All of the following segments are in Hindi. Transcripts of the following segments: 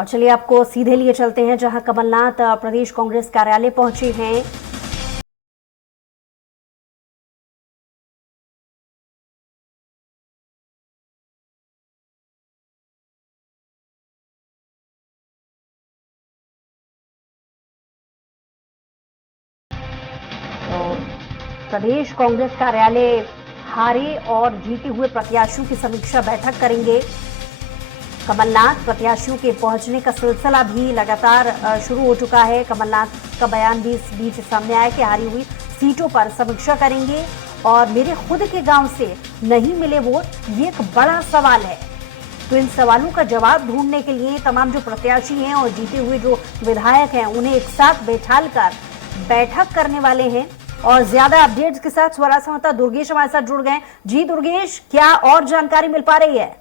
और चलिए आपको सीधे लिए चलते हैं जहां कमलनाथ प्रदेश कांग्रेस कार्यालय पहुंचे हैं। तो प्रदेश कांग्रेस कार्यालय हारे और जीते हुए प्रत्याशियों की समीक्षा बैठक करेंगे। कमलनाथ प्रत्याशियों के पहुंचने का सिलसिला भी लगातार शुरू हो चुका है। कमलनाथ का बयान भी इस बीच सामने आया कि हारी हुई सीटों पर समीक्षा करेंगे और मेरे खुद के गांव से नहीं मिले वोट, ये एक बड़ा सवाल है। तो इन सवालों का जवाब ढूंढने के लिए तमाम जो प्रत्याशी हैं और जीते हुए जो विधायक हैं उन्हें एक साथ बैठालकर बैठक करने वाले हैं। और ज्यादा अपडेट्स के साथ स्वराज संवाददाता दुर्गेश हमारे साथ जुड़ गए। जी दुर्गेश, क्या और जानकारी मिल पा रही है?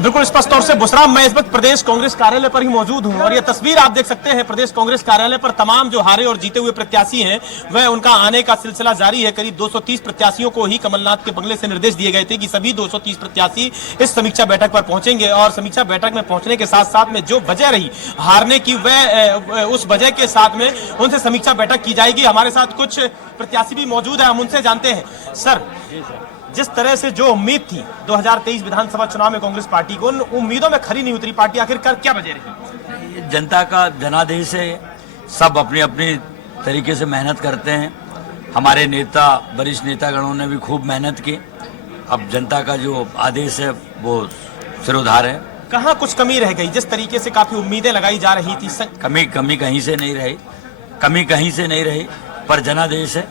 बिल्कुल स्पष्ट तौर से बुसरा, मैं इस वक्त प्रदेश कांग्रेस कार्यालय पर ही मौजूद हूं और ये तस्वीर आप देख सकते हैं प्रदेश कांग्रेस कार्यालय पर तमाम जो हारे और जीते हुए प्रत्याशी हैं वह उनका आने का सिलसिला जारी है। करीब 230 प्रत्याशियों को ही कमलनाथ के बंगले से निर्देश दिए गए थे कि सभी 230 प्रत्याशी इस समीक्षा बैठक पर पहुंचेंगे और समीक्षा बैठक में पहुंचने के साथ साथ में जो वजह रही हारने की वह उस वजह के साथ में उनसे समीक्षा बैठक की जाएगी। हमारे साथ कुछ प्रत्याशी भी मौजूद है, हम उनसे जानते हैं। सर, जिस तरह से जो उम्मीद थी 2023 विधानसभा चुनाव में कांग्रेस पार्टी को, उन उम्मीदों में खरी नहीं उतरी पार्टी, आखिरकार क्या वजह रही? जनता का जनादेश है, सब अपनी अपनी तरीके से मेहनत करते हैं। हमारे नेता, वरिष्ठ नेतागणों ने भी खूब मेहनत की। अब जनता का जो आदेश है वो सिरोधार है। कहाँ कुछ कमी रह गई? जिस तरीके से काफी उम्मीदें लगाई जा रही थी, कमी कहीं से नहीं रही, पर जनादेश है।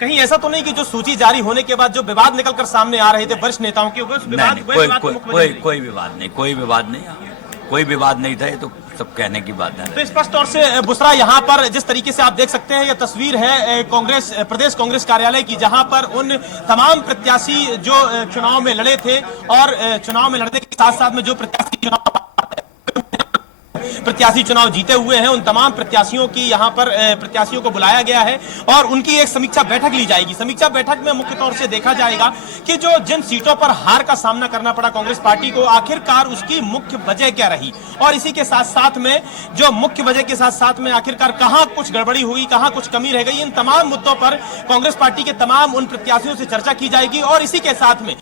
कहीं ऐसा तो नहीं कि जो सूची जारी होने के बाद जो विवाद निकलकर सामने आ रहे थे वरिष्ठ नेताओं के, कोई विवाद नहीं था। ये तो सब कहने की बात है। तो स्पष्ट तौर से बुसरा, यहाँ पर जिस तरीके से आप देख सकते हैं, यह तस्वीर है प्रदेश कांग्रेस कार्यालय की, जहां पर उन तमाम प्रत्याशी जो चुनाव में लड़े थे और चुनाव में लड़ने के साथ साथ में जो प्रत्याशी चुनाव जीते हुए हैं उन तमाम प्रत्याशियों की यहाँ पर प्रत्याशियों को बुलाया गया है और उनकी एक समीक्षा बैठक ली जाएगी। समीक्षा बैठक में मुख्य तौर से देखा जाएगा कि जो जिन सीटों पर हार का सामना करना पड़ा कांग्रेस पार्टी को, आखिरकार उसकी मुख्य वजह क्या रही और इसी के साथ साथ में जो मुख्य वजह के साथ साथ में आखिरकार कहां कुछ गड़बड़ी हुई, कहां कुछ कमी रह गई, इन तमाम मुद्दों पर कांग्रेस पार्टी के तमाम उन प्रत्याशियों से चर्चा की जाएगी और इसी के साथ में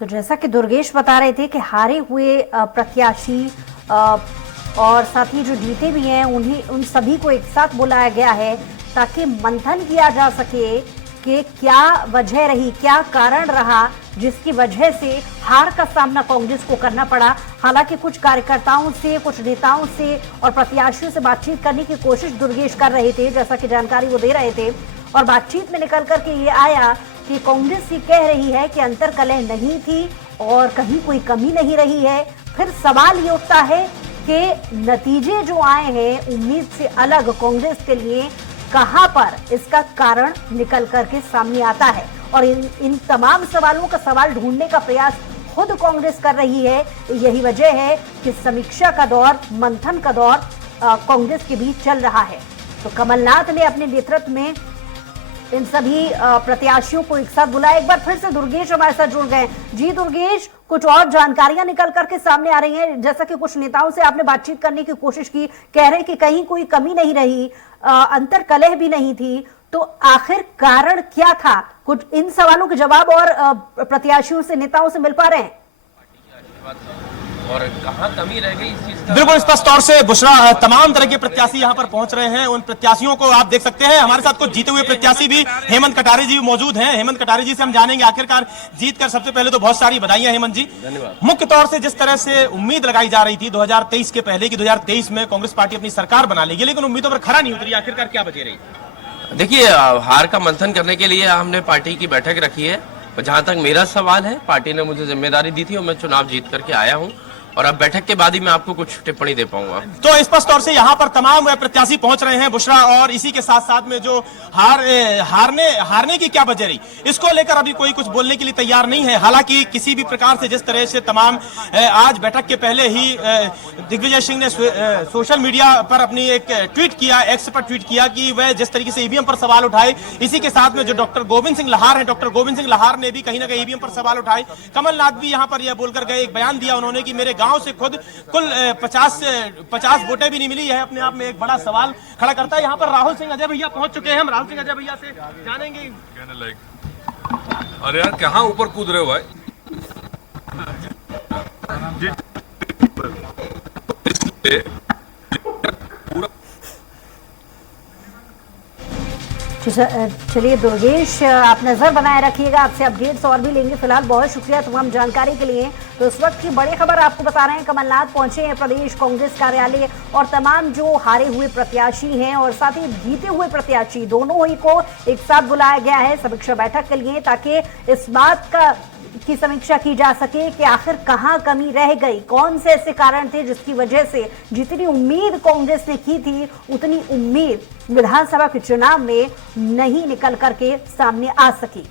तो जैसा कि दुर्गेश बता रहे थे कि हारे हुए प्रत्याशी और साथ ही जो जीते भी हैं उन सभी को एक साथ बुलाया गया है ताकि मंथन किया जा सके कि क्या वजह रही, क्या कारण रहा जिसकी वजह से हार का सामना कांग्रेस को करना पड़ा। हालांकि कुछ कार्यकर्ताओं से, कुछ नेताओं से और प्रत्याशियों से बातचीत करने की कोशिश दुर्गेश कर रहे थे, जैसा कि जानकारी वो दे रहे थे, और बातचीत में निकल करके ये आया कि कांग्रेस ही कह रही है कि अंतर्कलह नहीं थी और कहीं कोई कमी नहीं रही है। फिर सवाल ये उठता है कि नतीजे जो आए हैं उम्मीद से अलग कांग्रेस के लिए, कहां पर इसका कारण निकल करके सामने आता है और इन तमाम सवालों का सवाल ढूंढने का प्रयास खुद कांग्रेस कर रही है। यही वजह है कि समीक्षा का दौर, मंथन का दौर कांग्रेस के बीच चल रहा है। तो कमलनाथ ने अपने नेतृत्व में इन सभी प्रत्याशियों को एक साथ बुलाया। एक बार फिर से दुर्गेश हमारे साथ जुड़ गए। जी दुर्गेश, कुछ और जानकारियां निकल करके सामने आ रही हैं, जैसा कि कुछ नेताओं से आपने बातचीत करने की कोशिश की, कह रहे कि कहीं कोई कमी नहीं रही, अंतर्कलह भी नहीं थी, तो आखिर कारण क्या था? कुछ इन सवालों के जवाब और प्रत्याशियों से, नेताओं से मिल पा रहे हैं और कहां कमी रह गई इस चीज का? बिल्कुल स्पष्ट तौर से बुशरा, तमाम तरह के प्रत्याशी यहां पर पहुंच रहे हैं। उन प्रत्याशियों को आप देख सकते हैं। हमारे साथ कुछ जीते हुए प्रत्याशी भी, हेमंत कटारे जी भी मौजूद हैं। हेमंत कटारे जी से हम जानेंगे आखिरकार जीत कर, सबसे पहले तो बहुत सारी बधाइयां हेमंत जी। धन्यवाद। मुख्य तौर से जिस तरह से उम्मीद लगाई जा रही थी 2023 के पहले कि 2023 में कांग्रेस पार्टी अपनी सरकार बना लेगी, लेकिन उम्मीदों पर खरा नहीं उतरी, आखिरकार क्या वजह रही? देखिए, हार का मंथन करने के लिए हमने पार्टी की बैठक रखी है। जहां तक मेरा सवाल है, पार्टी ने मुझे जिम्मेदारी दी थी और मैं चुनाव जीत करके आया हूं और अब बैठक के बाद ही मैं आपको कुछ टिप्पणी दे पाऊंगा। तो स्पष्ट तौर से यहाँ पर तमाम प्रत्याशी पहुंच रहे हैं बुशरा, और इसी के साथ साथ में जो हारने की क्या वजह रही, इसको लेकर अभी कोई कुछ बोलने के लिए तैयार नहीं है। हालांकि किसी भी प्रकार से जिस तरह से तमाम आज बैठक के पहले ही दिग्विजय सिंह ने सोशल मीडिया पर अपनी एक ट्वीट किया, एक्स पर ट्वीट किया कि वह जिस तरीके से ईवीएम पर सवाल उठाए, इसी के साथ में जो डॉक्टर गोविंद सिंह लाहार हैं, डॉक्टर गोविंद सिंह लाहार ने भी कहीं ना कहीं ईवीएम पर सवाल उठाए। कमलनाथ भी यहाँ पर यह बोलकर गए, एक बयान दिया उन्होंने कि मेरे गांव से खुद कुल 50 वोटें भी नहीं मिली है, अपने आप में एक बड़ा सवाल खड़ा करता है। यहाँ पर राहुल सिंह अजय भैया पहुंच चुके हैं, हम राहुल सिंह अजय भैया से जानेंगे। अरे यार कहाँ ऊपर कूद रहे हो भाई? चलिए दुर्गेश, आप नजर बनाए रखिएगा, आपसे अपडेट्स और भी लेंगे। फिलहाल बहुत शुक्रिया तमाम जानकारी के लिए। तो इस वक्त की बड़ी खबर आपको बता रहे हैं, कमलनाथ पहुंचे हैं प्रदेश कांग्रेस कार्यालय, और तमाम जो हारे हुए प्रत्याशी हैं और साथ ही जीते हुए प्रत्याशी, दोनों ही को एक साथ बुलाया गया है समीक्षा बैठक के लिए, ताकि इस बात की समीक्षा की जा सके कि आखिर कहां कमी रह गई, कौन से ऐसे कारण थे जिसकी वजह से जितनी उम्मीद कांग्रेस ने की थी उतनी उम्मीद विधानसभा के चुनाव में नहीं निकल करके सामने आ सकी।